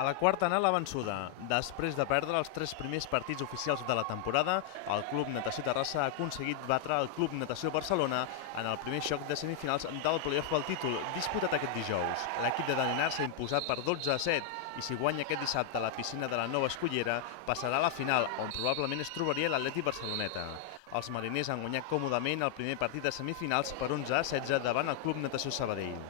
A la quarta anà la vençuda. Després de perdre els 3 primers partits oficials de la temporada, el Club Natació Terrassa ha aconseguit batre el Club Natació Barcelona en el primer xoc de semifinals del playoff pel títol, disputat aquest dijous. L'equip de Dalinar s'ha imposat per 12-7 i si guanya aquest dissabte a la piscina de la Nova Escullera, passarà a la final, on probablement es trobaria l'Atleti Barceloneta. Els mariners han guanyat còmodament el primer partit de semifinals per 11-16 davant el Club Natació Sabadell.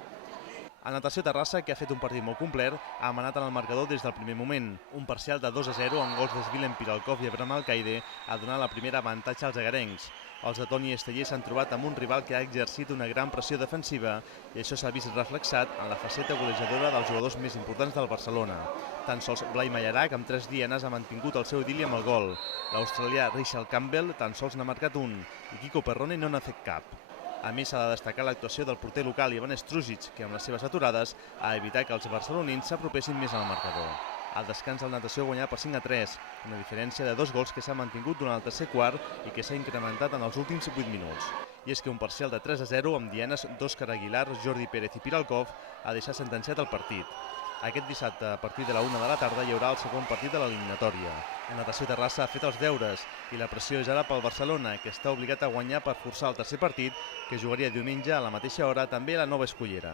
El Natació Terrassa, que ha fet un partit molt complet, ha manat en el marcador des del primer moment. Un parcial de 2-0 amb gols d'Esvilem Piralkov i Abraham Alcaide ha donat la primera avantatge als agarencs. Els de Toni Esteller s'han trobat amb un rival que ha exercit una gran pressió defensiva i això s'ha vist reflexat en la faceta golejadora dels jugadors més importants del Barcelona. Tan sols Blai Mayarac, amb 3 dienes, ha mantingut el seu idili amb el gol. L'australià Rachel Campbell tan sols n'ha marcat un i Quico Perrone no n'ha fet cap. A més, s'ha de destacar l'actuació del porter local Ivan Strujic, que amb les seves aturades ha evitat que els barcelonins s'apropessin més al marcador. Al descans el Natació ha guanyat per 5-3, una diferència de 2 gols que s'ha mantingut durant el tercer quart i que s'ha incrementat en els últims 8 minuts. I és que un parcial de 3-0 amb dianes d'Òscar Aguilar, Jordi Pérez i Piralkov ha deixat sentenciat el partit. Aquest dissabte, a partir de la 1 de la tarda, hi haurà el segon partit de l'eliminatòria. El Natació Terrassa ha fet els deures i la pressió és ara pel Barcelona, que està obligat a guanyar per forçar el tercer partit, que jugaria diumenge a la mateixa hora també a la Nova Escullera.